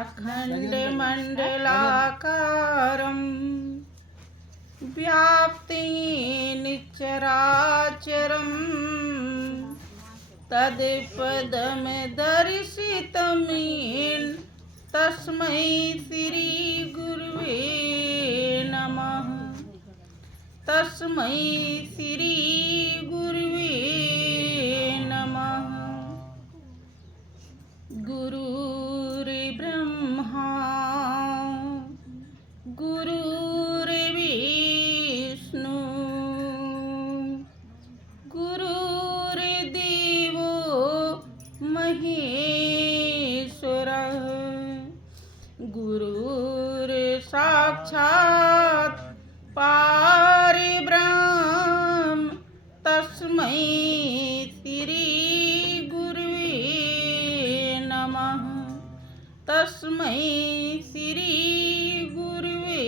अखंड मंडलाकारं व्याप्तेन चराचरं तत्पदं दर्शितमेन तस्मै श्री गुरुवे नमः। तस्मै श्री गुरुवे नमः। गुरुर्ब्रह्मा गुरुर्विष्णु गुरुर्देवो महेश्वरः गुरुर्साक्षात् परब्रह्म तस्मै श्री गुरुवे नमः। तस्मै श्री गुरुवे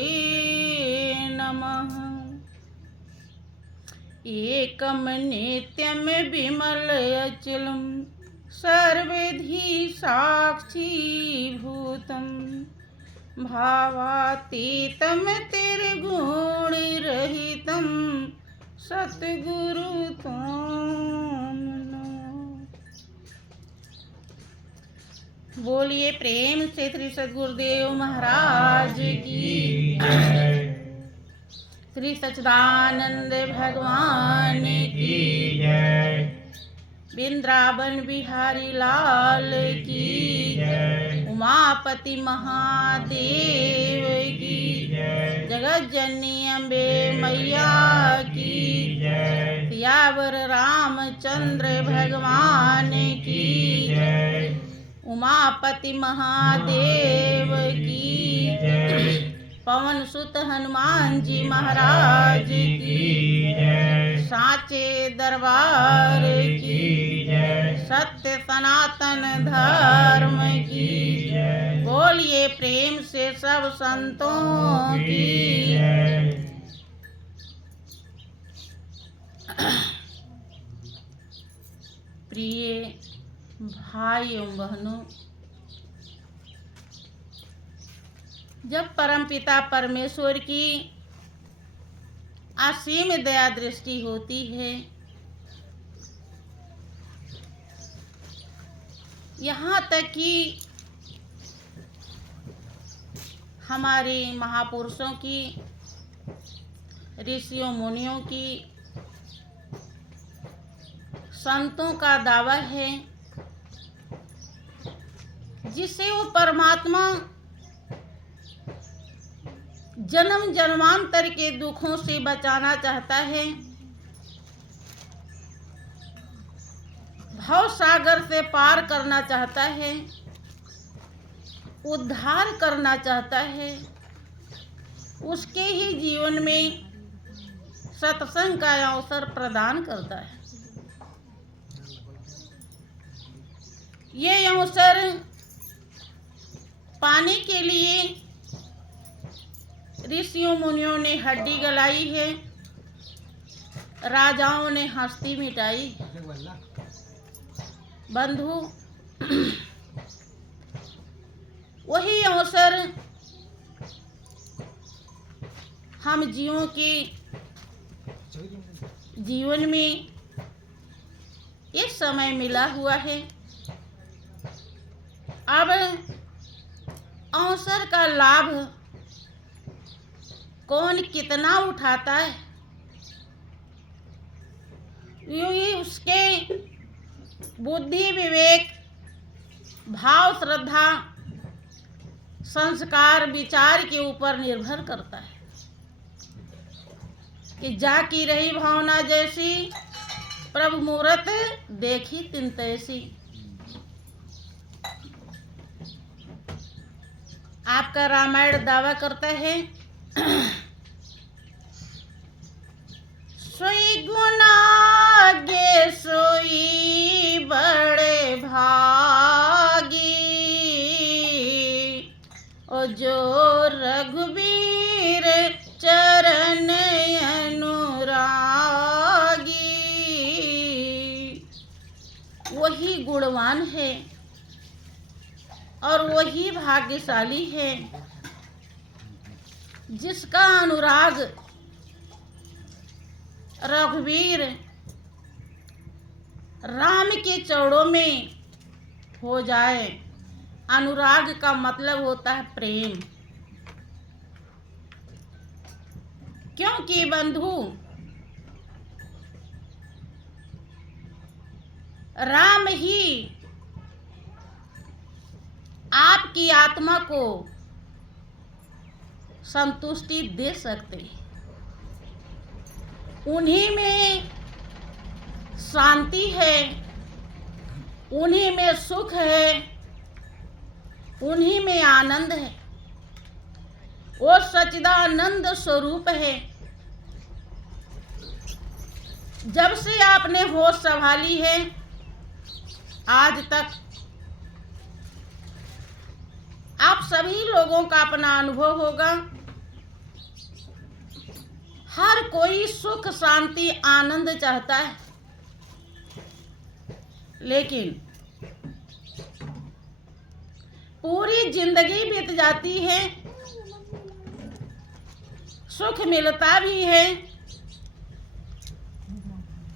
नमः। एकं नित्यं विमलमचलं सर्वधी साक्षीभूतं भावातीतं त्रिगुणरहितं सद्गुरु त्वां नमः। बोलिए प्रेम से श्री सद्गुरुदेव महाराज की, श्री सच्चिदानंद भगवान की जय, वृंदावन बिहारी लाल की जय, उमापति महादेव की जय, जगत जननी अम्बे मैया की जय, सियावर रामचंद्र भगवान की जय, उमापति महादेव की जय, पवन सुत हनुमान जी महाराज की जय, साचे दरबार की जय, सत्य सनातन धर्म की जय, बोलिए प्रेम से सब संतों की जय। प्रिय भाई एवं बहनों, जब परमपिता परमेश्वर की असीम दया दृष्टि होती है, यहाँ तक कि हमारे महापुरुषों की, ऋषियों मुनियों की, संतों का दावा है जिसे वो परमात्मा जन्म जन्मांतर के दुखों से बचाना चाहता है, भव सागर से पार करना चाहता है, उद्धार करना चाहता है, उसके ही जीवन में सत्संग का अवसर प्रदान करता है। ये अवसर पाने के लिए ऋषियों मुनियों ने हड्डी गलाई है, राजाओं ने हस्ती मिटाई। बंधु, वही अवसर हम जीवों के जीवन में इस समय मिला हुआ है। अब अवसर का लाभ कौन कितना उठाता है, ये उसके बुद्धि, विवेक, भाव, श्रद्धा, संस्कार, विचार के ऊपर निर्भर करता है कि जा की रही भावना जैसी, प्रभु मूरत देखी तिन तैसी। आपका रामायण दावा करता है, सोई गुनागे सोई बड़े भागी, ओ जो रघुबीर चरण अनुरागी। वही गुणवान है और वही भाग्यशाली है जिसका अनुराग रघुवीर राम के चरणों में हो जाए। अनुराग का मतलब होता है प्रेम। क्योंकि बंधु राम ही आपकी आत्मा को संतुष्टि दे सकते हैं। उन्हीं में शांति है, उन्हीं में सुख है, उन्हीं में आनंद है। वो सच्चिदानंद स्वरूप है। जब से आपने होश संभाली है आज तक आप सभी लोगों का अपना अनुभव होगा। हर कोई सुख शांति आनंद चाहता है, लेकिन पूरी जिंदगी बीत जाती है, सुख मिलता भी है,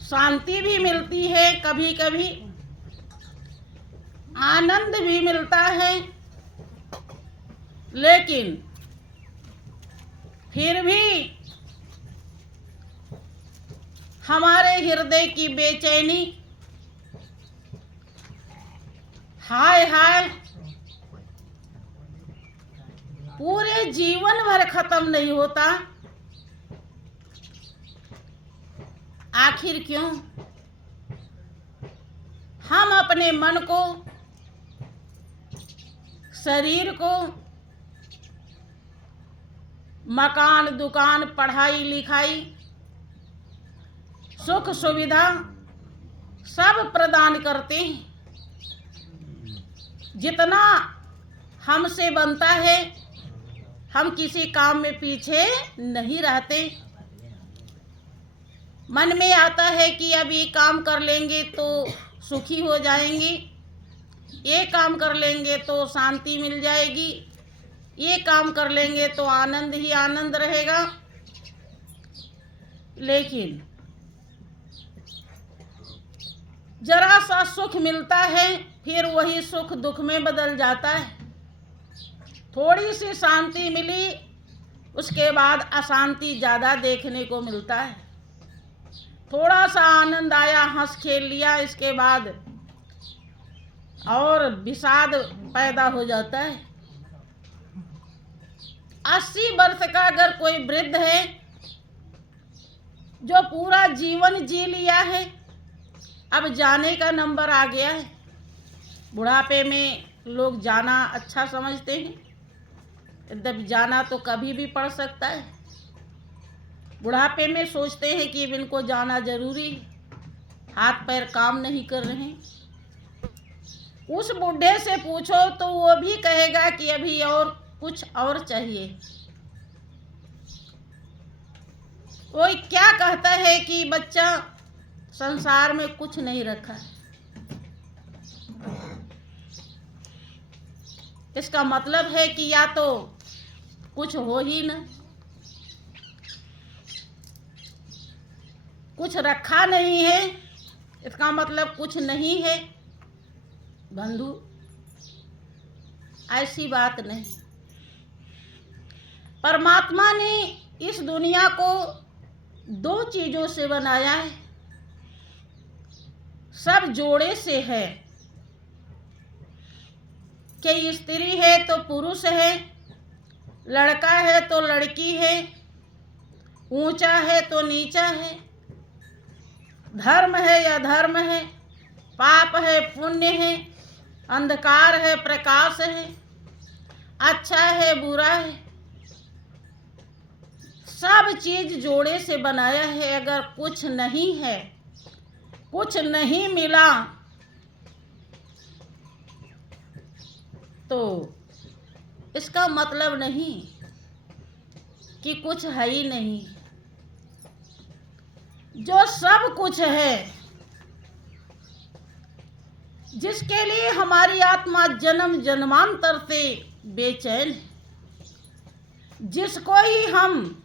शांति भी मिलती है, कभी कभी आनंद भी मिलता है, लेकिन फिर भी हमारे हृदय की बेचैनी हाय हाय पूरे जीवन भर खत्म नहीं होता। आखिर क्यों? हम अपने मन को, शरीर को, मकान दुकान पढ़ाई लिखाई सुख सुविधा सब प्रदान करते हैं। जितना हमसे बनता है हम किसी काम में पीछे नहीं रहते। मन में आता है कि अब ये काम कर लेंगे तो सुखी हो जाएंगे, ये काम कर लेंगे तो शांति मिल जाएगी, ये काम कर लेंगे तो आनंद ही आनंद रहेगा। लेकिन जरा सा सुख मिलता है फिर वही सुख दुख में बदल जाता है। थोड़ी सी शांति मिली उसके बाद अशांति ज़्यादा देखने को मिलता है। थोड़ा सा आनंद आया, हंस खेल लिया, इसके बाद और विषाद पैदा हो जाता है। 80 वर्ष का अगर कोई वृद्ध है जो पूरा जीवन जी लिया है, अब जाने का नंबर आ गया है। बुढ़ापे में लोग जाना अच्छा समझते हैं, यद्यपि जाना तो कभी भी पड़ सकता है। बुढ़ापे में सोचते हैं कि इनको जाना जरूरी, हाथ पैर काम नहीं कर रहे हैं। उस बूढ़े से पूछो तो वो भी कहेगा कि अभी और कुछ और चाहिए। वो क्या कहता है कि बच्चा संसार में कुछ नहीं रखा है। इसका मतलब है कि या तो कुछ हो ही न, कुछ रखा नहीं है, इसका मतलब कुछ नहीं है। बंधु ऐसी बात नहीं। परमात्मा ने इस दुनिया को 2 चीजों से बनाया है। सब जोड़े से है कि स्त्री है तो पुरुष है, लड़का है तो लड़की है, ऊंचा है तो नीचा है, धर्म है या धर्म है, पाप है पुण्य है, अंधकार है प्रकाश है, अच्छा है बुरा है। सब चीज जोड़े से बनाया है। अगर कुछ नहीं है, कुछ नहीं मिला तो इसका मतलब नहीं कि कुछ है ही नहीं। जो सब कुछ है जिसके लिए हमारी आत्मा जन्म जन्मांतर से बेचैन है, जिसको ही हम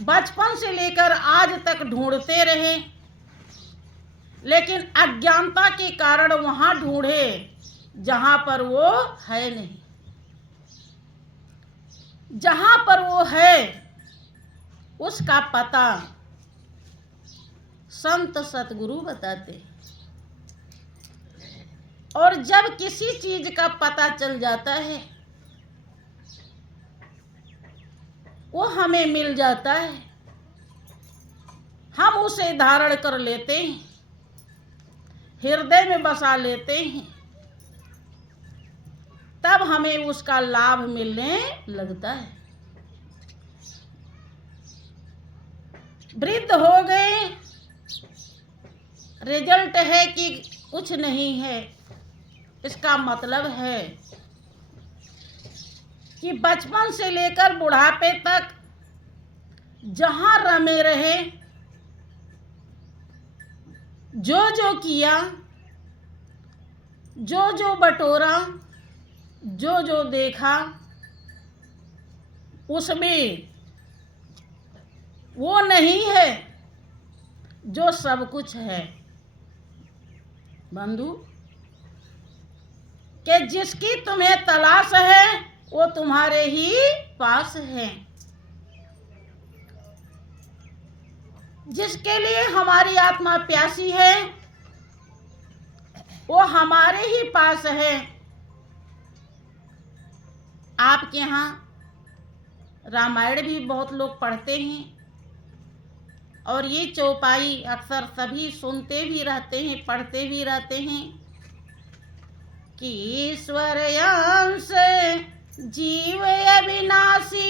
बचपन से लेकर आज तक ढूंढते रहे, लेकिन अज्ञानता के कारण वहां ढूंढे जहां पर वो है नहीं। जहां पर वो है उसका पता संत सतगुरु बताते हैं। और जब किसी चीज का पता चल जाता है, वो हमें मिल जाता है, हम उसे धारण कर लेते हैं, हृदय में बसा लेते हैं, तब हमें उसका लाभ मिलने लगता है। वृद्ध हो गए, रिजल्ट है कि कुछ नहीं है। इसका मतलब है कि बचपन से लेकर बुढ़ापे तक जहां रमे रहे, जो जो किया, जो जो बटोरा, जो जो देखा, उसमें वो नहीं है जो सब कुछ है बंधु। कि जिसकी तुम्हें तलाश है वो तुम्हारे ही पास है। जिसके लिए हमारी आत्मा प्यासी है वो हमारे ही पास है। आपके यहाँ रामायण भी बहुत लोग पढ़ते हैं और ये चौपाई अक्सर सभी सुनते भी रहते हैं, पढ़ते भी रहते हैं कि ईश्वर अंश जीव अविनाशी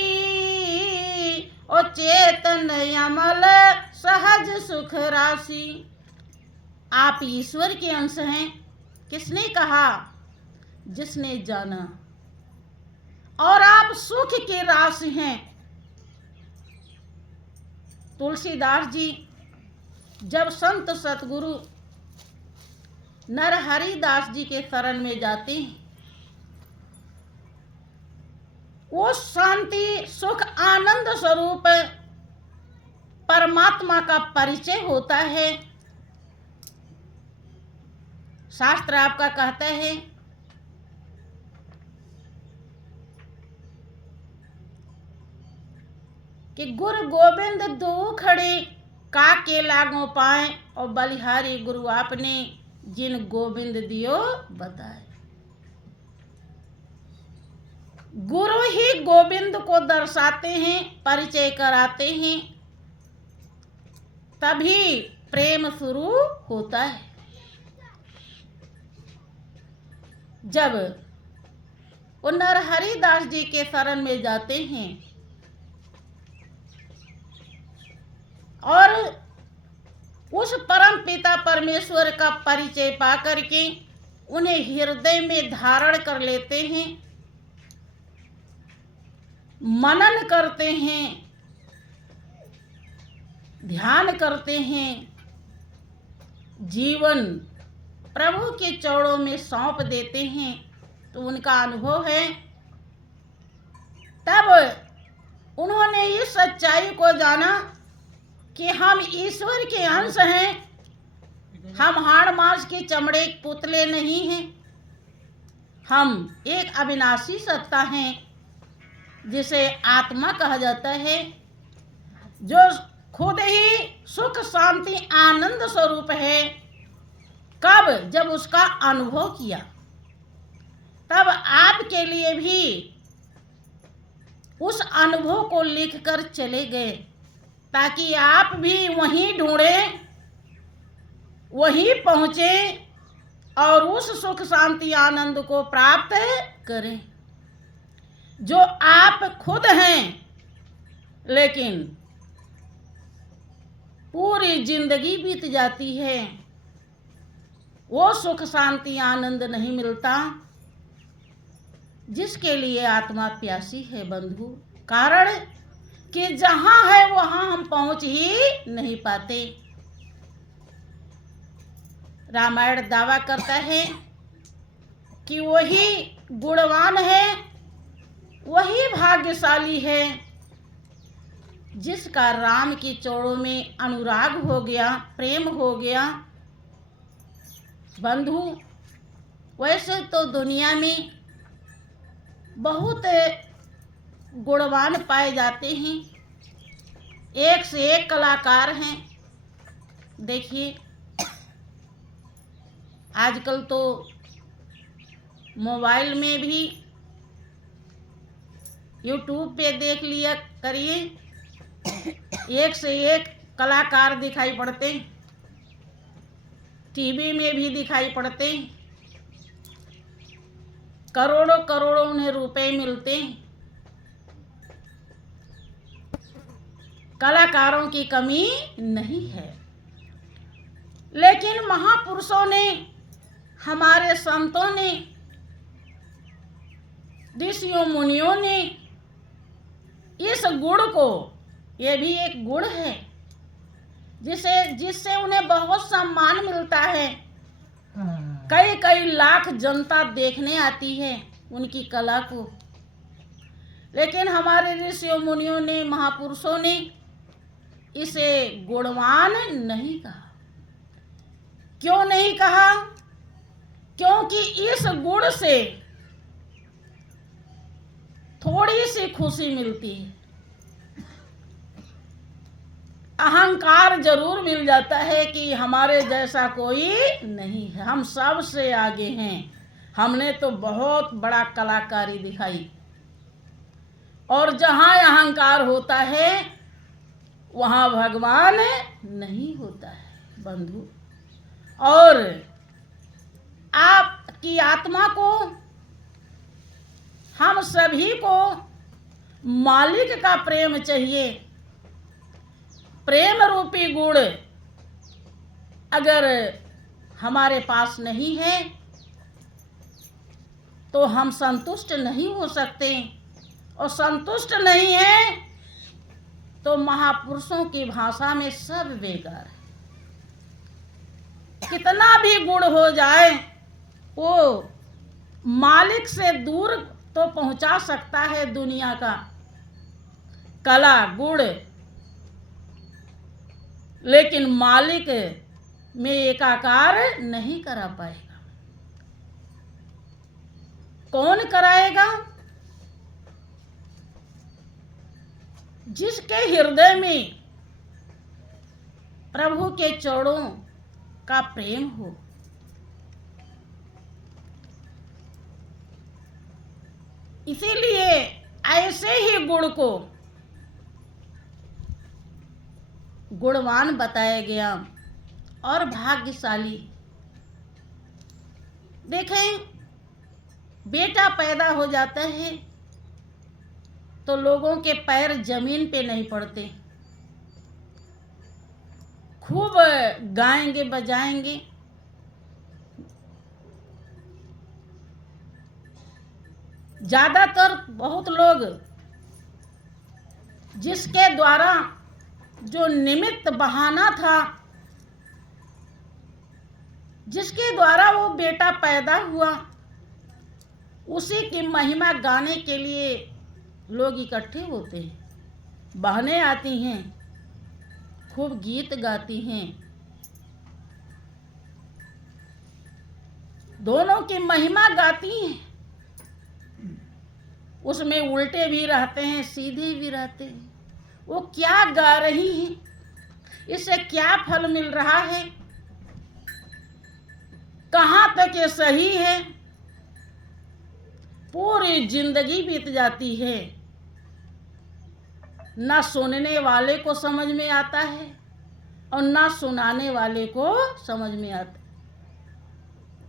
और चेतन अमल सहज सुख राशि। आप ईश्वर के अंश हैं। किसने कहा? जिसने जाना। और आप सुख के राशि हैं। तुलसीदास जी जब संत सतगुरु नरहरिदास जी के शरण में जाते हैं, वो शांति सुख आनंद स्वरूप परमात्मा का परिचय होता है। शास्त्र आपका कहता है कि गुरु गोविंद दो खड़े काके लागो पाए और बलिहारी गुरु आपने जिन गोविंद दियो बताए। गुरु ही गोविंद को दर्शाते हैं, परिचय कराते हैं, तभी प्रेम शुरू होता है। जब वो नरहरिदास जी के शरण में जाते हैं और उस परम पिता परमेश्वर का परिचय पा करके उन्हें हृदय में धारण कर लेते हैं, मनन करते हैं, ध्यान करते हैं, जीवन प्रभु के चरणों में सौंप देते हैं, तो उनका अनुभव है। तब उन्होंने इस सच्चाई को जाना कि हम ईश्वर के अंश हैं, हम हाड़ मांस के चमड़े पुतले नहीं हैं, हम एक अविनाशी सत्ता हैं जिसे आत्मा कहा जाता है, जो खुद ही सुख शांति आनंद स्वरूप है। कब? जब उसका अनुभव किया। तब आपके लिए भी उस अनुभव को लिखकर चले गए ताकि आप भी वहीं ढूंढें, वहीं पहुंचे और उस सुख शांति आनंद को प्राप्त करें जो आप खुद हैं। लेकिन पूरी जिंदगी बीत जाती है, वो सुख शांति आनंद नहीं मिलता जिसके लिए आत्मा प्यासी है बंधु। कारण कि जहां है वहां हम पहुंच ही नहीं पाते। रामायण दावा करता है कि वही गुणवान है, वही भाग्यशाली है जिसका राम की चौड़ों में अनुराग हो गया, प्रेम हो गया। बंधु, वैसे तो दुनिया में बहुत गुणवान पाए जाते हैं, एक से एक कलाकार हैं। देखिए, आजकल तो मोबाइल में भी यूट्यूब पे देख लिया करिए, एक से एक कलाकार दिखाई पड़ते, टीवी में भी दिखाई पड़ते, करोड़ों करोड़ों उन्हें रुपए मिलते। कलाकारों की कमी नहीं है, लेकिन महापुरुषों ने, हमारे संतों ने, ऋषियों मुनियों ने इस गुण को, ये भी एक गुण है जिससे उन्हें बहुत सम्मान मिलता है। कई कई लाख जनता देखने आती है उनकी कला को, लेकिन हमारे ऋषियों मुनियों ने, महापुरुषों ने इसे गुणवान नहीं कहा। क्यों नहीं कहा? क्योंकि इस गुण से थोड़ी सी खुशी मिलती है, अहंकार जरूर मिल जाता है कि हमारे जैसा कोई नहीं है, हम सबसे आगे हैं, हमने तो बहुत बड़ा कलाकारी दिखाई। और जहाँ अहंकार होता है वहाँ भगवान नहीं होता है बंधु। और आपकी आत्मा को, हम सभी को मालिक का प्रेम चाहिए। प्रेम रूपी गुण अगर हमारे पास नहीं है तो हम संतुष्ट नहीं हो सकते, और संतुष्ट नहीं है तो महापुरुषों की भाषा में सब बेकार है। कितना भी गुण हो जाए वो मालिक से दूर तो पहुंचा सकता है दुनिया का कला गुण, लेकिन मालिक में एकाकार नहीं करा पाएगा। कौन कराएगा? जिसके हृदय में प्रभु के चरणों का प्रेम हो। इसीलिए ऐसे ही गुण को गुणवान बताया गया और भाग्यशाली। देखें, बेटा पैदा हो जाता है तो लोगों के पैर जमीन पे नहीं पड़ते, खूब गाएंगे बजाएंगे। ज्यादातर बहुत लोग जिसके द्वारा जो निमित्त बहाना था, जिसके द्वारा वो बेटा पैदा हुआ, उसी की महिमा गाने के लिए लोग इकट्ठे होते हैं, बहनें आती हैं, खूब गीत गाती हैं, दोनों की महिमा गाती हैं। उसमें उल्टे भी रहते हैं, सीधे भी रहते हैं। वो क्या गा रही हैं, इससे क्या फल मिल रहा है, कहाँ तक ये सही है? पूरी जिंदगी बीत जाती है, ना सुनने वाले को समझ में आता है और ना सुनाने वाले को समझ में आता।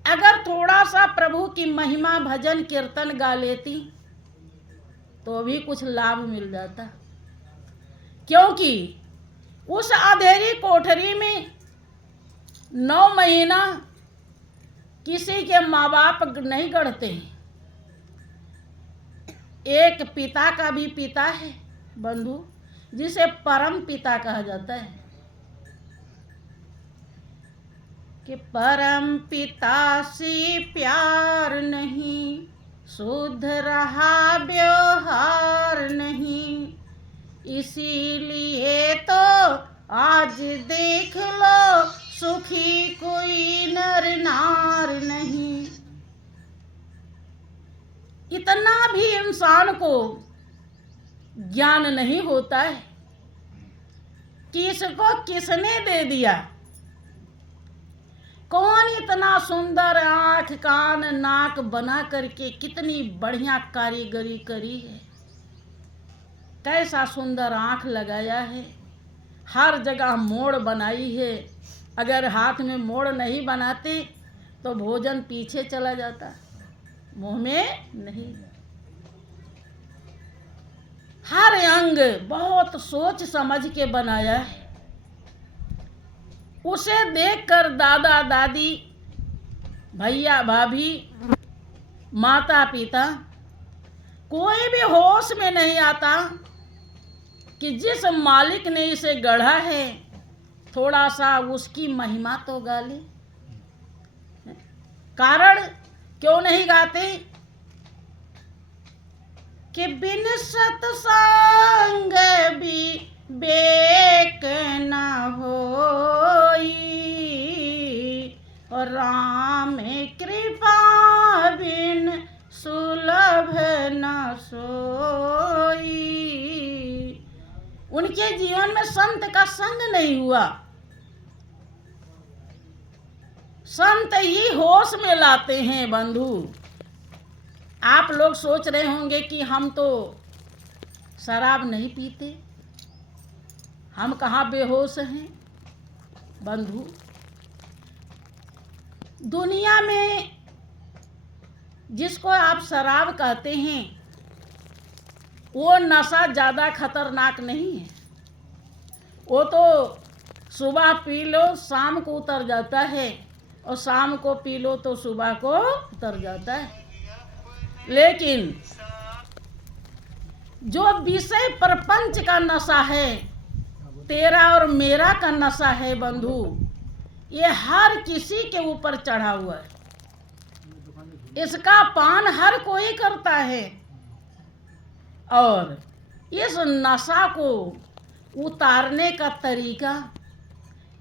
अगर थोड़ा सा प्रभु की महिमा भजन कीर्तन गा लेती तो भी कुछ लाभ मिल जाता, क्योंकि उस अंधेरी कोठरी में 9 महीना किसी के माँ बाप नहीं गढ़ते हैं। एक पिता का भी पिता है बंधु, जिसे परम पिता कहा जाता है, कि परम पिता से प्यार नहीं, शुद्ध रहा व्यवहार नहीं, इसीलिए तो आज देख लो सुखी कोई नर नार नहीं। इतना भी इंसान को ज्ञान नहीं होता है कि इसको किसने दे दिया, कौन इतना सुंदर आंख कान नाक बना करके कितनी बढ़िया कारीगरी करी है, कैसा सुंदर आंख लगाया है, हर जगह मोड़ बनाई है। अगर हाथ में मोड़ नहीं बनाते तो भोजन पीछे चला जाता, मुंह में नहीं। हर अंग बहुत सोच समझ के बनाया है। उसे देखकर दादा दादी, भैया भाभी, माता पिता कोई भी होश में नहीं आता कि जिस मालिक ने इसे गढ़ा है थोड़ा सा उसकी महिमा तो गा ले। कारण क्यों नहीं गाते कि बिन सत्संग विवेक न होई, और राम कृपा बिन सुलभ न सोई। उनके जीवन में संत का संग नहीं हुआ। संत ही होश में लाते हैं बंधु। आप लोग सोच रहे होंगे कि हम तो शराब नहीं पीते, हम कहाँ बेहोश हैं। बंधु, दुनिया में जिसको आप शराब कहते हैं वो नशा ज़्यादा खतरनाक नहीं है। वो तो सुबह पी लो शाम को उतर जाता है, और शाम को पी लो तो सुबह को उतर जाता है। लेकिन जो विषय प्रपंच का नशा है, तेरा और मेरा का नशा है बंधु, ये हर किसी के ऊपर चढ़ा हुआ है। इसका पान हर कोई करता है, और इस नशा को उतारने का तरीका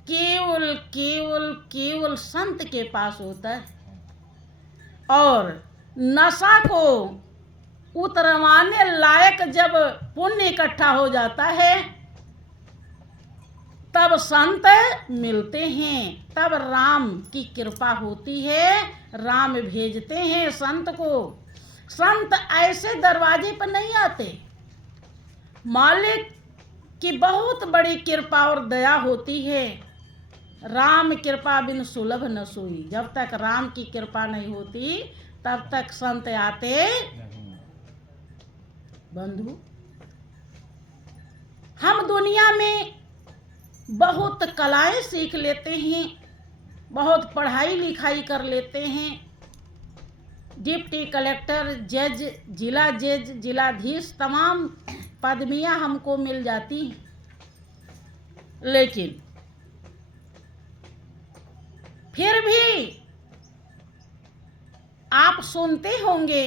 केवल केवल केवल संत के पास होता है। और नशा को उतरवाने लायक जब पुण्य इकट्ठा हो जाता है तब संत मिलते हैं, तब राम की कृपा होती है, राम भेजते हैं संत को। संत ऐसे दरवाजे पर नहीं आते। मालिक की बहुत बड़ी कृपा और दया होती है। राम कृपा बिन सुलभ न सोई। जब तक राम की कृपा नहीं होती तब तक संत आते बंधु। हम दुनिया में बहुत कलाएं सीख लेते हैं, बहुत पढ़ाई लिखाई कर लेते हैं, डिप्टी कलेक्टर, जज, जिलाधीश, तमाम पदवियां हमको मिल जाती हैं। लेकिन फिर भी आप सुनते होंगे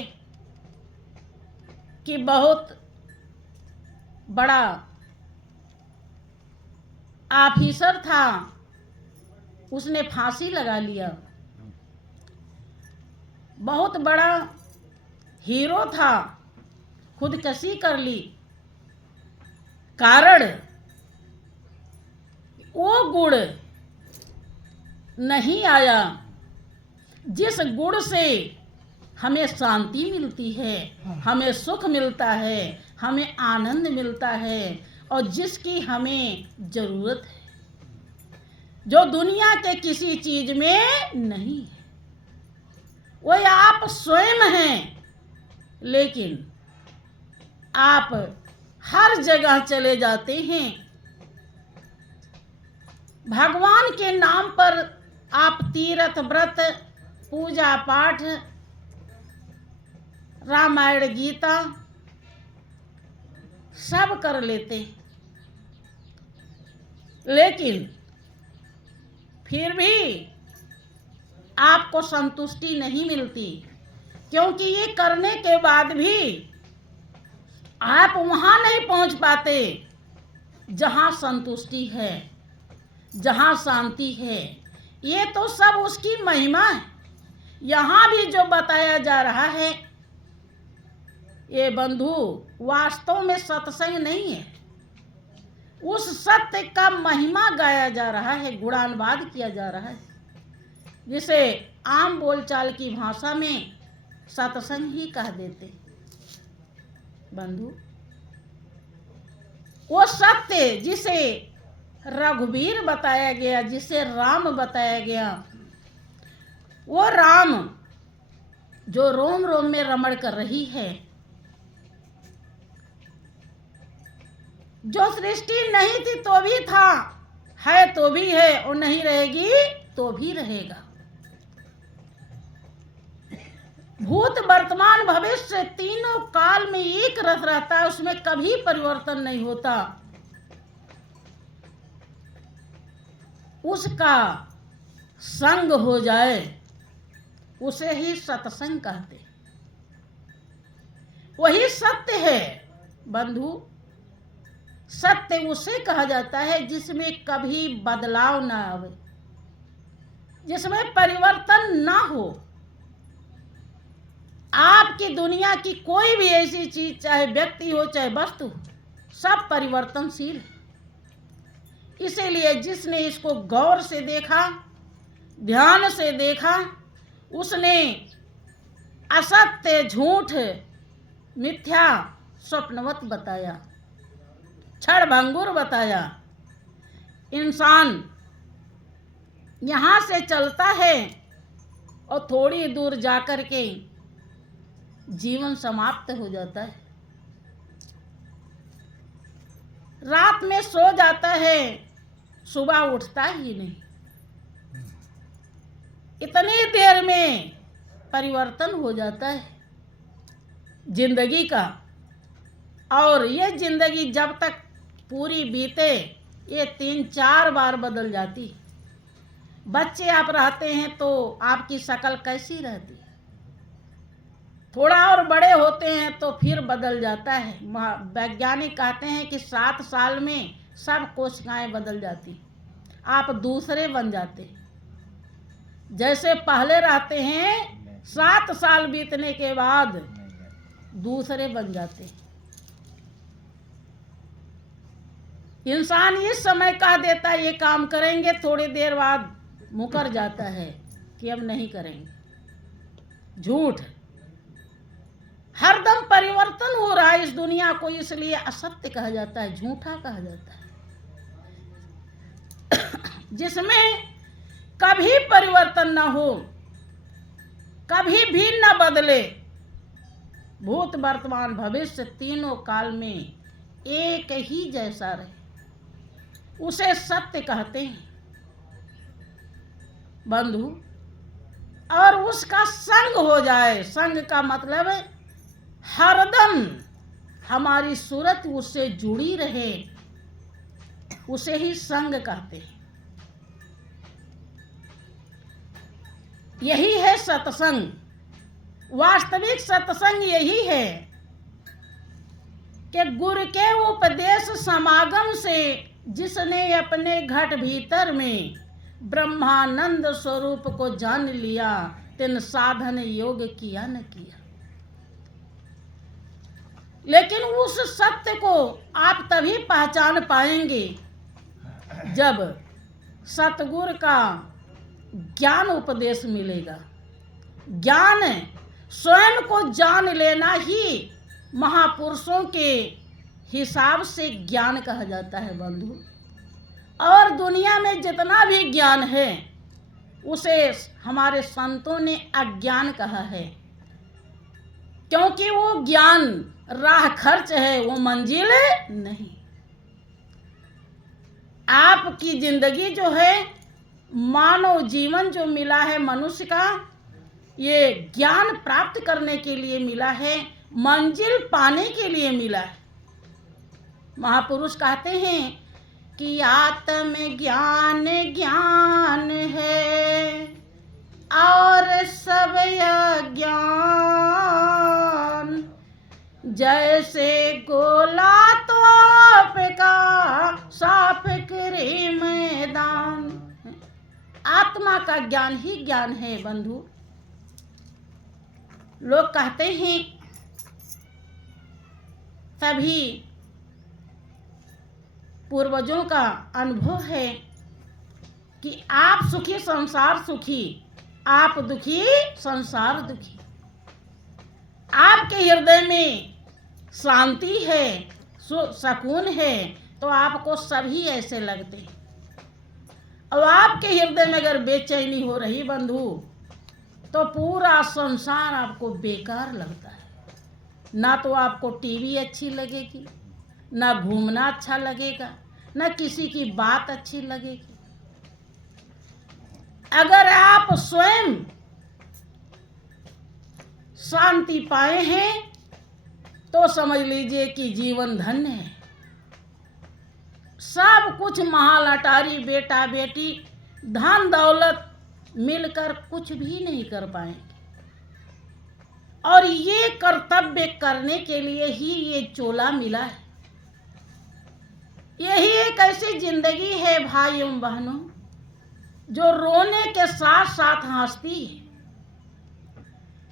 कि बहुत बड़ा ऑफिसर था, उसने फांसी लगा लिया। बहुत बड़ा हीरो था, खुदकशी कर ली। कारण वो गुण नहीं आया जिस गुण से हमें शांति मिलती है, हमें सुख मिलता है, हमें आनंद मिलता है, और जिसकी हमें जरूरत है, जो दुनिया के किसी चीज में नहीं है। वो आप स्वयं हैं, लेकिन आप हर जगह चले जाते हैं। भगवान के नाम पर आप तीर्थ व्रत, पूजा पाठ, रामायण गीता सब कर लेते, लेकिन फिर भी आपको संतुष्टि नहीं मिलती, क्योंकि ये करने के बाद भी आप वहाँ नहीं पहुँच पाते जहाँ संतुष्टि है, जहाँ शांति है। ये तो सब उसकी महिमा है। यहाँ भी जो बताया जा रहा है ये बंधु वास्तव में सत्संग नहीं है। उस सत्य का महिमा गाया जा रहा है, गुणानुवाद किया जा रहा है, जिसे आम बोलचाल की भाषा में सत्संग ही कह देते बंधु। वो सत्य जिसे रघुवीर बताया गया, जिसे राम बताया गया, वो राम जो रोम रोम में रमण कर रही है, जो सृष्टि नहीं थी तो भी था, है तो भी है, और नहीं रहेगी तो भी रहेगा। भूत वर्तमान भविष्य तीनों काल में एक रस रहता है, उसमें कभी परिवर्तन नहीं होता। उसका संग हो जाए उसे ही सत्संग कहते। वही सत्य है बंधु। सत्य उसे कहा जाता है जिसमें कभी बदलाव ना आवे, जिसमें परिवर्तन ना हो। आपकी दुनिया की कोई भी ऐसी चीज, चाहे व्यक्ति हो चाहे वस्तु हो, सब परिवर्तनशील है। इसीलिए जिसने इसको गौर से देखा, ध्यान से देखा, उसने असत्य, झूठ, मिथ्या, स्वप्नवत बताया, क्षणभंगुर बताया। इंसान यहाँ से चलता है और थोड़ी दूर जाकर के जीवन समाप्त हो जाता है। रात में सो जाता है, सुबह उठता ही नहीं। इतनी देर में परिवर्तन हो जाता है जिंदगी का। और ये जिंदगी जब तक पूरी बीते, ये 3-4 बार बदल जाती। बच्चे आप रहते हैं तो आपकी शक्ल कैसी रहती, थोड़ा और बड़े होते हैं तो फिर बदल जाता है। वैज्ञानिक कहते हैं कि 7 साल में सब कोशिकाएं बदल जाती, आप दूसरे बन जाते। जैसे पहले रहते हैं, 7 साल बीतने के बाद दूसरे बन जाते। इंसान इस समय कह देता है ये काम करेंगे, थोड़ी देर बाद मुकर जाता है कि अब नहीं करेंगे। झूठ। हरदम परिवर्तन हो रहा है इस दुनिया को, इसलिए असत्य कहा जाता है, झूठा कहा जाता है। जिसमें कभी परिवर्तन ना हो, कभी भी न बदले, भूत वर्तमान भविष्य तीनों काल में एक ही जैसा रहे, उसे सत्य कहते हैं बंधु। और उसका संग हो जाए, संग का मतलब है हरदम हमारी सूरत उससे जुड़ी रहे, उसे ही संग कहते हैं। यही है सत्संग। वास्तविक सत्संग यही है कि गुरु के उपदेश समागम से जिसने अपने घट भीतर में ब्रह्मानंद स्वरूप को जान लिया, तिन साधन योग किया न किया। लेकिन उस सत्य को आप तभी पहचान पाएंगे जब सतगुरु का ज्ञान उपदेश मिलेगा। ज्ञान स्वयं को जान लेना ही महापुरुषों के हिसाब से ज्ञान कहा जाता है बंधु। और दुनिया में जितना भी ज्ञान है उसे हमारे संतों ने अज्ञान कहा है, क्योंकि वो ज्ञान राह खर्च है, वो मंजिल नहीं। आपकी जिंदगी जो है, मानव जीवन जो मिला है मनुष्य का, ये ज्ञान प्राप्त करने के लिए मिला है, मंजिल पाने के लिए मिला है। महापुरुष कहते हैं कि आत्म ज्ञान ज्ञान है, और सब अज्ञान, जैसे गोला तोप का साफ करे मैदान। आत्मा का ज्ञान ही ज्ञान है बंधु। लोग कहते हैं, सभी पूर्वजों का अनुभव है कि आप सुखी संसार सुखी, आप दुखी संसार दुखी। आपके हृदय में शांति है, सुकून है, तो आपको सभी ऐसे लगते हैं। और आपके हृदय में अगर बेचैनी हो रही बंधु, तो पूरा संसार आपको बेकार लगता है। ना तो आपको टीवी अच्छी लगेगी, ना घूमना अच्छा लगेगा, ना किसी की बात अच्छी लगेगी। अगर आप स्वयं शांति पाए हैं तो समझ लीजिए कि जीवन धन्य है। सब कुछ महाल अटारी बेटा बेटी धन दौलत मिलकर कुछ भी नहीं कर पाएंगे। और ये कर्तव्य करने के लिए ही ये चोला मिला है। यही एक ऐसी जिंदगी है भाइयों बहनों, जो रोने के साथ साथ हंसती है।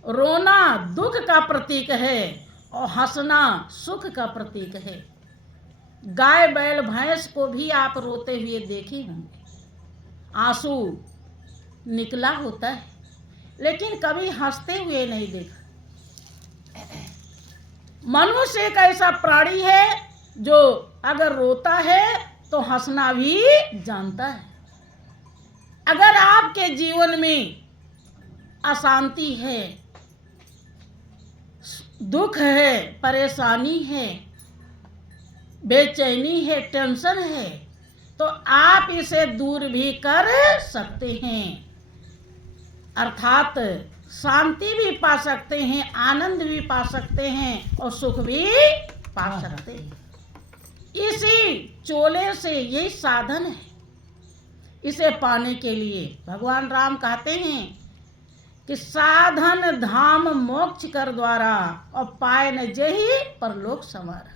रोना दुख का प्रतीक है और हंसना सुख का प्रतीक है। गाय बैल भैंस को भी आप रोते हुए देखे होंगे, आंसू निकला होता है, लेकिन कभी हंसते हुए नहीं देखा। मनुष्य एक ऐसा प्राणी है जो अगर रोता है तो हंसना भी जानता है। अगर आपके जीवन में अशांति है, दुख है, परेशानी है, बेचैनी है, टेंशन है, तो आप इसे दूर भी कर सकते हैं। अर्थात शांति भी पा सकते हैं, आनंद भी पा सकते हैं और सुख भी पा सकते हैं। इसी चोले से यही साधन है। इसे पाने के लिए भगवान राम कहते हैं कि साधन धाम मोक्ष कर द्वारा और पाए न जही परलोक संवारा।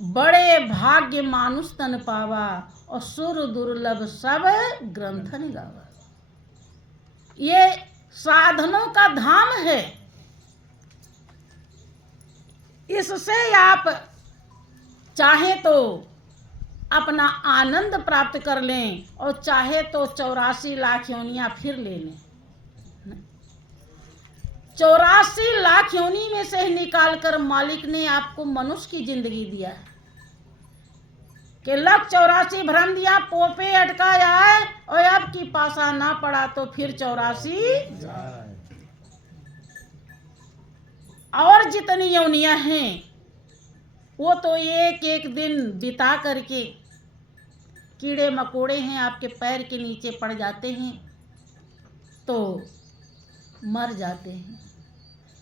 बड़े भाग्य मानुष तन पावा और सुर दुर्लभ सब ग्रंथन गावा। ये साधनों का धाम है। इससे आप चाहे तो अपना आनंद प्राप्त कर लें और चाहे तो 84 लाख योनियां फिर ले लें। 84 लाख योनि में से निकालकर मालिक ने आपको मनुष्य की जिंदगी दिया है कि लख 84 भ्रम दिया, पोपे अटकाया है और अब की पासा ना पड़ा तो फिर 84 और जितनी योनियां हैं वो तो एक एक दिन बिता करके कीड़े मकोड़े हैं आपके पैर के नीचे पड़ जाते हैं तो मर जाते हैं।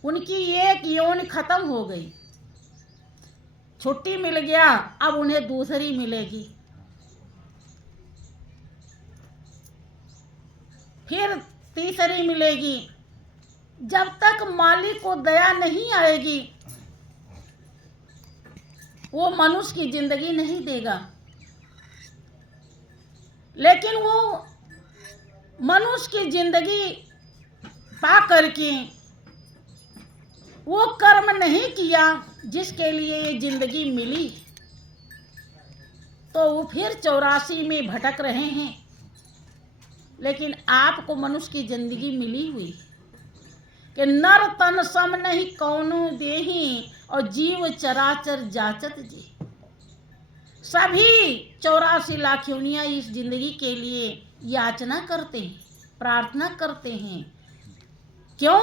उनकी एक यौन खत्म हो गई, छुट्टी मिल गया, अब उन्हें दूसरी मिलेगी, फिर तीसरी मिलेगी। जब तक मालिक को दया नहीं आएगी वो मनुष्य की जिंदगी नहीं देगा। लेकिन वो मनुष्य की जिंदगी पा करके वो कर्म नहीं किया जिसके लिए ये जिंदगी मिली, तो वो फिर 84 में भटक रहे हैं। लेकिन आपको मनुष्य की जिंदगी मिली हुई कि नर तन सम नहीं कौनो देही और जीव चराचर जाचत जी। सभी 84 लाख योनियां इस जिंदगी के लिए याचना करते हैं, प्रार्थना करते हैं। क्यों?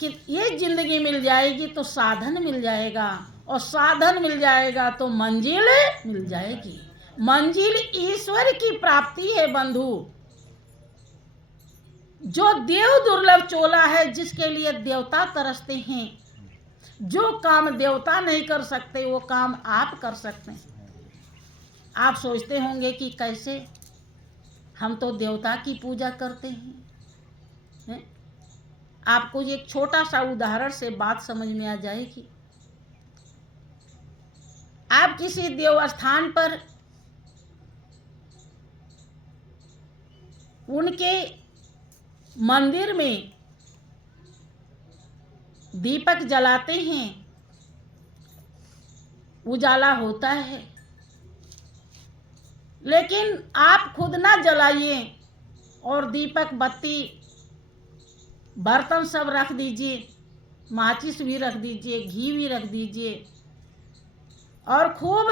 कि ये जिंदगी मिल जाएगी तो साधन मिल जाएगा और साधन मिल जाएगा तो मंजिल मिल जाएगी। मंजिल ईश्वर की प्राप्ति है बंधु। जो देव दुर्लभ चोला है जिसके लिए देवता तरसते हैं। जो काम देवता नहीं कर सकते वो काम आप कर सकते हैं। आप सोचते होंगे कि कैसे? हम तो देवता की पूजा करते हैं। आपको एक छोटा सा उदाहरण से बात समझ में आ जाएगी। आप किसी देव स्थान पर उनके मंदिर में दीपक जलाते हैं, उजाला होता है, लेकिन आप खुद ना जलाइए और दीपक बत्ती बर्तन सब रख दीजिए, माचिस भी रख दीजिए, घी भी रख दीजिए और खूब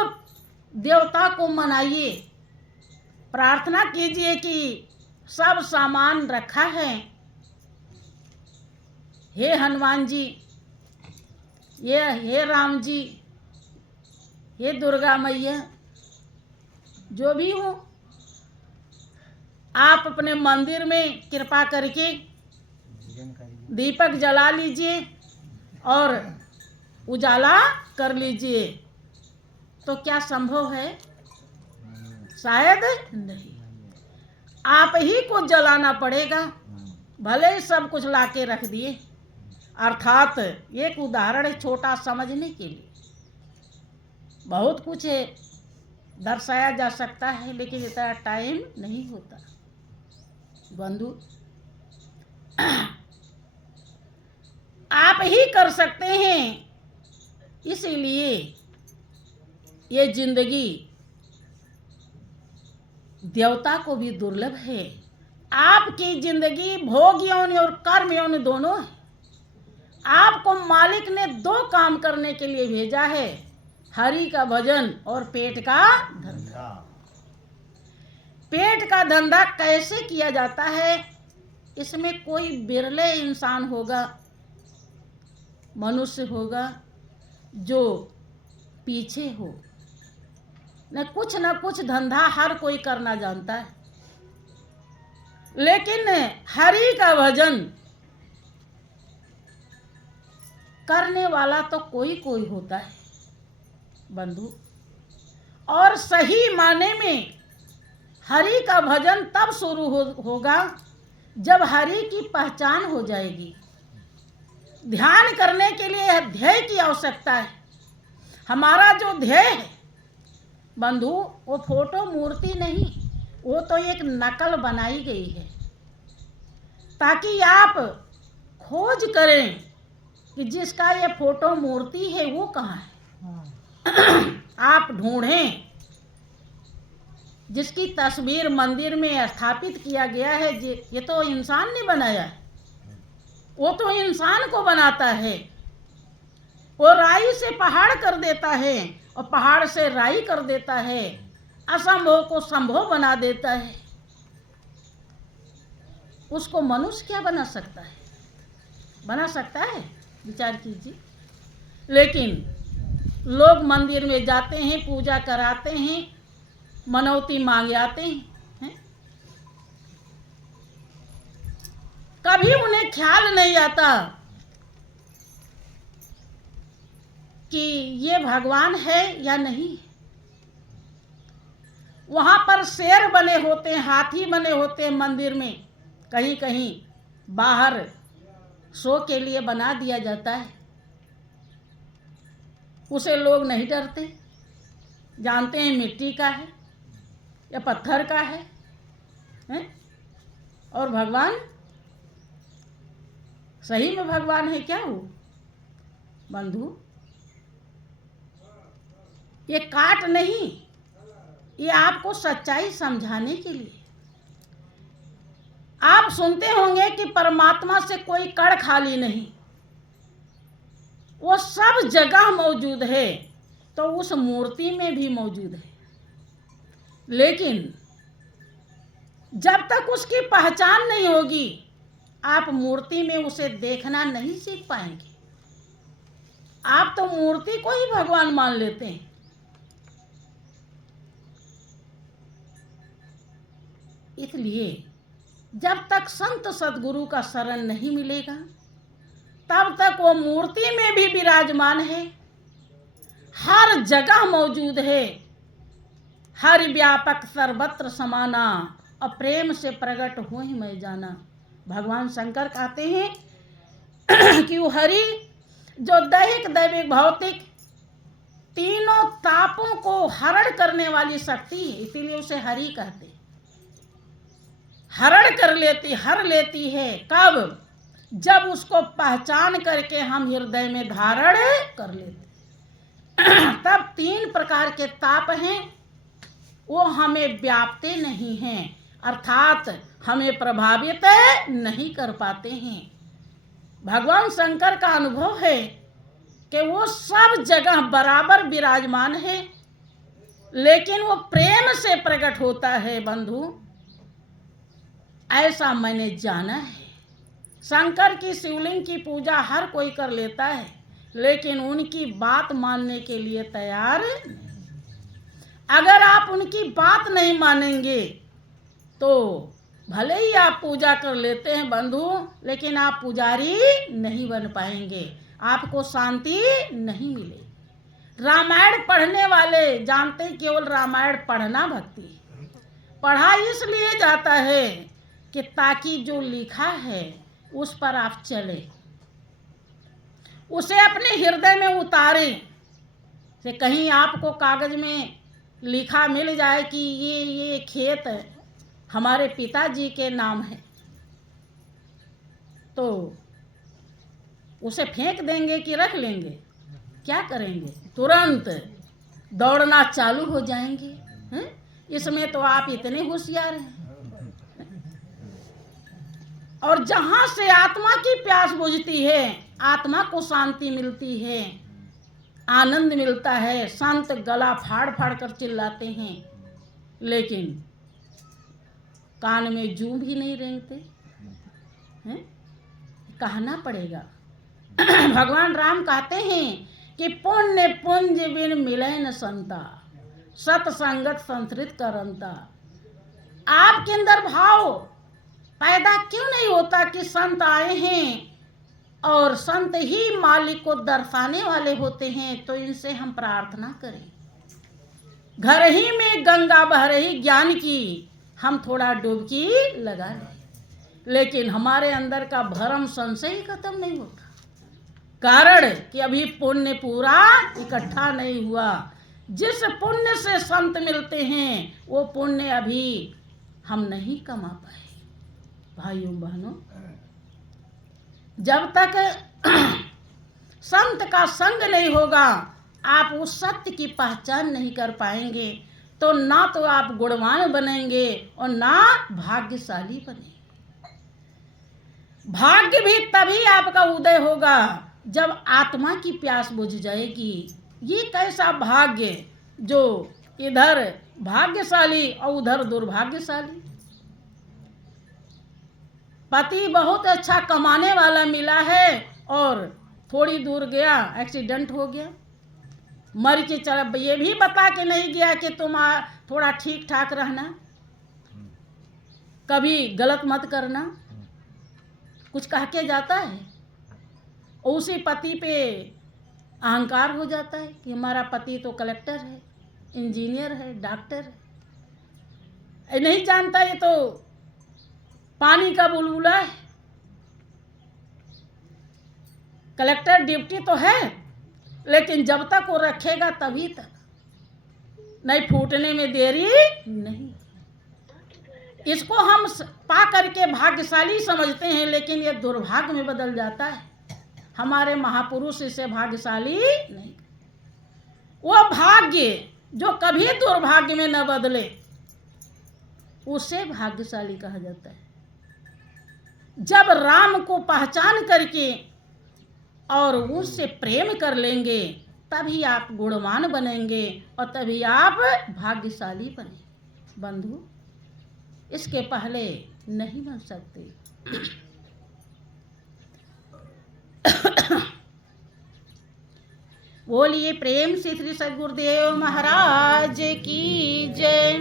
देवता को मनाइए, प्रार्थना कीजिए कि सब सामान रखा है, हे हनुमान जी, ये हे राम जी, हे दुर्गा मैया, जो भी हो, आप अपने मंदिर में कृपा करके दीपक जला लीजिए और उजाला कर लीजिए। तो क्या संभव है? शायद नहीं। आप ही को जलाना पड़ेगा, भले ही सब कुछ लाके रख दिए। अर्थात एक उदाहरण है छोटा समझने के लिए। बहुत कुछ है दर्शाया जा सकता है, लेकिन इतना टाइम नहीं होता बंधु। आप ही कर सकते हैं, इसीलिए ये जिंदगी देवता को भी दुर्लभ है। आपकी जिंदगी भोग योनि और कर्म योनि दोनों है। आपको मालिक ने दो काम करने के लिए भेजा है, हरि का भजन और पेट का धंधा। पेट का धंधा कैसे किया जाता है? इसमें कोई बिरले इंसान होगा, मनुष्य होगा जो पीछे हो। न कुछ धंधा हर कोई करना जानता है, लेकिन हरि का भजन करने वाला तो कोई कोई होता है बंधु। और सही माने में हरि का भजन तब शुरू होगा जब हरि की पहचान हो जाएगी। ध्यान करने के लिए ध्येय की आवश्यकता है। हमारा जो ध्येय है बंधु, वो फोटो मूर्ति नहीं, वो तो एक नकल बनाई गई है ताकि आप खोज करें कि जिसका ये फोटो मूर्ति है वो कहाँ है। आप ढूंढें जिसकी तस्वीर मंदिर में स्थापित किया गया है, ये तो इंसान ने बनाया है, वो तो इंसान को बनाता है। वो राई से पहाड़ कर देता है और पहाड़ से राई कर देता है, असंभव को संभव बना देता है। उसको मनुष्य क्या बना सकता है? बना सकता है? विचार कीजिए। लेकिन लोग मंदिर में जाते हैं, पूजा कराते हैं, मनौती मांगे आते हैं। कभी उन्हें ख्याल नहीं आता कि ये भगवान है या नहीं। वहां पर शेर बने होते हैं, हाथी बने होते हैं मंदिर में, कहीं कहीं बाहर शो के लिए बना दिया जाता है। उसे लोग नहीं डरते, जानते हैं मिट्टी का है या पत्थर का है? और भगवान सही में भगवान है क्या वो? बंधु, ये काट नहीं, ये आपको सच्चाई समझाने के लिए। आप सुनते होंगे कि परमात्मा से कोई कण खाली नहीं, वो सब जगह मौजूद है, तो उस मूर्ति में भी मौजूद है। लेकिन जब तक उसकी पहचान नहीं होगी, आप मूर्ति में उसे देखना नहीं सीख पाएंगे। आप तो मूर्ति को ही भगवान मान लेते हैं। इसलिए जब तक संत सद्गुरु का शरण नहीं मिलेगा, तब तक वो मूर्ति में भी विराजमान है, हर जगह मौजूद है, हर व्यापक सर्वत्र समाना और प्रेम से प्रकट हो ही मैं जाना। भगवान शंकर कहते हैं कि वो हरि जो दैहिक दैविक भौतिक तीनों तापों को हरण करने वाली शक्ति है, इसीलिए उसे हरि कहते हैं। हरण कर लेती, हर लेती है। कब? जब उसको पहचान करके हम हृदय में धारण कर लेते तब 3 प्रकार के ताप हैं, वो हमें व्यापते नहीं हैं, अर्थात हमें प्रभावित नहीं कर पाते हैं। भगवान शंकर का अनुभव है कि वो सब जगह बराबर विराजमान है, लेकिन वो प्रेम से प्रकट होता है बंधु, ऐसा मैंने जाना है। शंकर की शिवलिंग की पूजा हर कोई कर लेता है, लेकिन उनकी बात मानने के लिए तैयार नहीं। अगर आप उनकी बात नहीं मानेंगे तो भले ही आप पूजा कर लेते हैं बंधु, लेकिन आप पुजारी नहीं बन पाएंगे, आपको शांति नहीं मिलेगी। रामायण पढ़ने वाले जानते हैं केवल रामायण पढ़ना भक्ति है। पढ़ा इसलिए जाता है कि ताकि जो लिखा है उस पर आप चले, उसे अपने हृदय में उतारें। से कहीं आपको कागज में लिखा मिल जाए कि ये खेत हमारे पिताजी के नाम है, तो उसे फेंक देंगे कि रख लेंगे? क्या करेंगे? तुरंत दौड़ना चालू हो जाएंगे। हैं? इसमें तो आप इतने होशियार हैं। और जहां से आत्मा की प्यास बुझती है, आत्मा को शांति मिलती है, आनंद मिलता है, संत गला फाड़ फाड़ कर चिल्लाते हैं, लेकिन कान में जूं भी नहीं रेंगते हैं। कहना पड़ेगा। भगवान राम कहते हैं कि पुण्य पुंज बिन मिले न संता, सत्संगत संतृत करंता। आपके अंदर भाव पैदा क्यों नहीं होता कि संत आए हैं और संत ही मालिक को दर्शाने वाले होते हैं, तो इनसे हम प्रार्थना करें। घर ही में गंगा बह रही ज्ञान की, हम थोड़ा डुबकी लगा लें, लेकिन हमारे अंदर का भरम संशय ही खत्म नहीं होता। कारण कि अभी पुण्य पूरा इकट्ठा नहीं हुआ। जिस पुण्य से संत मिलते हैं वो पुण्य अभी हम नहीं कमा पाए। भाइयों बहनों, जब तक संत का संग नहीं होगा, आप उस सत्य की पहचान नहीं कर पाएंगे, तो ना तो आप गुणवान बनेंगे और ना भाग्यशाली बनेंगे। भाग्य भी तभी आपका उदय होगा जब आत्मा की प्यास बुझ जाएगी। ये कैसा भाग्य जो इधर भाग्यशाली और उधर दुर्भाग्यशाली। पति बहुत अच्छा कमाने वाला मिला है और थोड़ी दूर गया, एक्सीडेंट हो गया, मर के चला। ये भी बता के नहीं गया कि तुम थोड़ा ठीक ठाक रहना, कभी गलत मत करना, कुछ कह के जाता है। उसी पति पे अहंकार हो जाता है कि हमारा पति तो कलेक्टर है, इंजीनियर है, डॉक्टर है। नहीं जानता ये तो पानी का बुलबुला है। कलेक्टर ड्यूटी तो है, लेकिन जब तक वो रखेगा तभी तक, नहीं फूटने में देरी नहीं। इसको हम पा करके भाग्यशाली समझते हैं, लेकिन ये दुर्भाग्य में बदल जाता है। हमारे महापुरुष इसे भाग्यशाली नहीं। वो भाग्य जो कभी दुर्भाग्य में न बदले, उसे भाग्यशाली कहा जाता है। जब राम को पहचान करके और उससे प्रेम कर लेंगे, तभी आप गुणवान बनेंगे और तभी आप भाग्यशाली बनेंगे। बंधु, इसके पहले नहीं बन सकते। बोलिए प्रेम से श्री सद्गुरुदेव महाराज की जय।